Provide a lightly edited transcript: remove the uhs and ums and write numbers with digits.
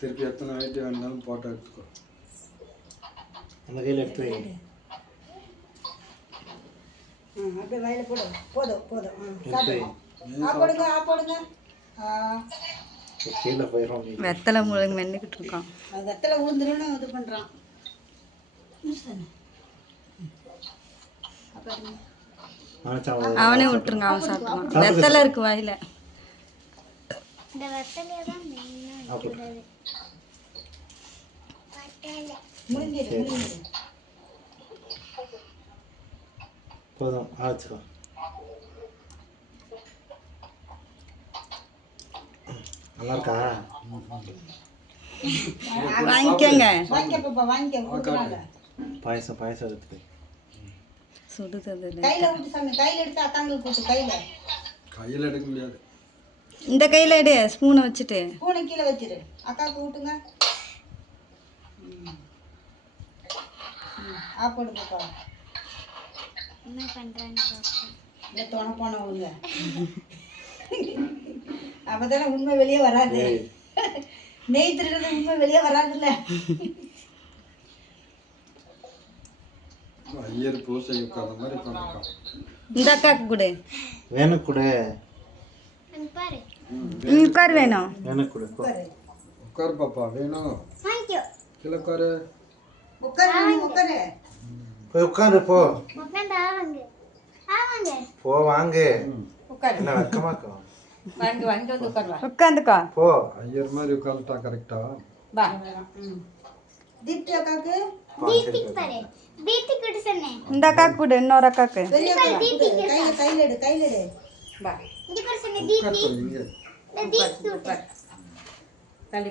திருப்பி எத்தனை வெயிட் வேணாலும் போட்டோ எடுத்துக்கோ. அந்த கையில் எடுத்து வை. அப்படியே வயல போடு. போதும் போதும். போடுங்க போடுங்க. கீழே போயிடும். வெத்தலை முழுங்க மென்னுக்கிட்டு இருக்கான். வெத்தலை உளுந்துருன்னு இது பண்ணுறான். அவனே விட்டுருங்க, அவன் சாப்பிடுவான். வெத்தலை இருக்கு வாயில. இந்த வெத்தலையை தான் மெயினாக வைக்கிறது. முடிஞ்சிடு. போதும் ஆச்சுக்கோ. நல்லா இருக்கா? வாங்கிக்கோங்க. வாங்கிக்கப்பா வாங்கிக்க. பாயசம் பாயசம் எடுத்து சுடுதது கையில் விட்டு சாமி. கையில் எடுத்து அக்காங்களுக்கு போட்டு. கையில் எடுக்க முடியாது. இந்த கையில் எடு, ஸ்பூனை வச்சுட்டு. ஸ்பூனை கீழே வச்சிரு. அக்காவுக்கு விட்டுங்க. போடுங்கப்பா. என்ன பண்ணுறான்னு பார்ப்போம். இந்த தொணை போன உள்ள அப்பதானே உண்மை வெளியே வராது. நெய் திருடுறது உண்மை வெளியே வராதுல்ல. ஐயர் பூசை உட்கார்ந்த மாதிரி உட்காந்துருக்கான். இந்த அக்காவுக்கு கொடு. வேணும் கொடு. பாரு நீ உட்கார். வேணும் வேணும் கொடு. உட்காரு பாப்பா. வேணும் வாங்கிக்கோ. கீழே உட்காரு. உட்காரு. போய் உட்காரு போ. உட்காந்து ஆவாங்க ஆவாங்க. போ வாங்க. உட்காரு. என்ன வெக்கமாக்கும். வாங்கி வந்து உட்காருவா. உட்காந்துக்கோ. போ. ஐயர் மாதிரி உட்காந்துட்டா கரெக்டா. வா. தீப்தி அக்காக்கு. தீப்திக்கு பாரு. தீப்தி கிட்ட சொன்னேன். இந்த அக்காவுக்கு கொடு. இன்னொரு அக்காவுக்கு. பெரிய அக்கா கையில் எடு. வா. இங்க பாரு சொன்ன தீப்தி. இங்க இந்த தீப்தி தள்ளி